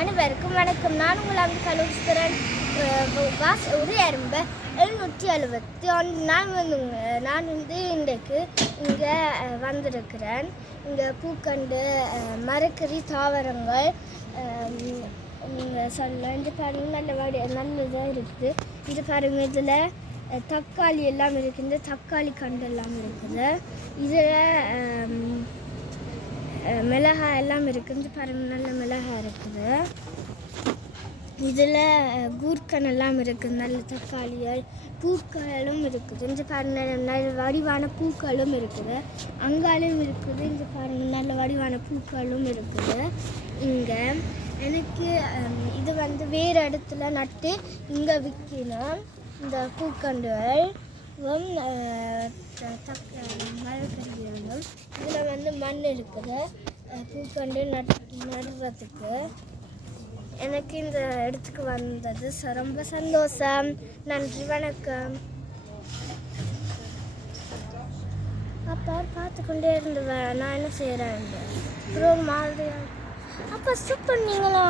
அனைவருக்கும் வணக்கம். நான் உங்கள் கலூஸ்வரன். ஒரு அரும்பு 771. நான் இன்றைக்கு இங்கே வந்திருக்கிறேன். இங்கே பூக்கண்டு, மரக்கறி, தாவரங்கள் சொல்லலாம். இது பாருங்கள், நல்லதாக இருக்குது. இது பாருங்கள், இதில் தக்காளி எல்லாம் இருக்குது. இந்த தக்காளி கண்டு எல்லாம் இருக்குது. இதில் மிளகாய் எல்லாம் இருக்குது. பாருங்கள், நல்ல மிளகாய் இருக்குது. இதில் கூர்க்கன் எல்லாம் இருக்குது. நல்ல தக்காளிகள், பூக்களும் இருக்குது. இந்த பாருங்கள், நல்ல வடிவான பூக்களும் இருக்குது. அங்காலும் இருக்குது. இந்த பாருங்கள், நல்ல வடிவான பூக்களும் இருக்குது. இங்கே எனக்கு இது வேறு இடத்துல நட்டு இங்கே விற்கணும். இந்த பூக்கண்டுகள் மரக்கறிகளும் இதில் மண் இருக்குது. பூக்கண்டு நடுறதுக்கு எனக்கு இந்த இடத்துக்கு வந்தது ரொம்ப சந்தோஷம். நன்றி, வணக்கம். அப்போ பார்த்து கொண்டே இருந்து நான் என்ன செய்கிறேன். அப்புறம் மாதிரி அப்போ சூப்பர் நீங்களா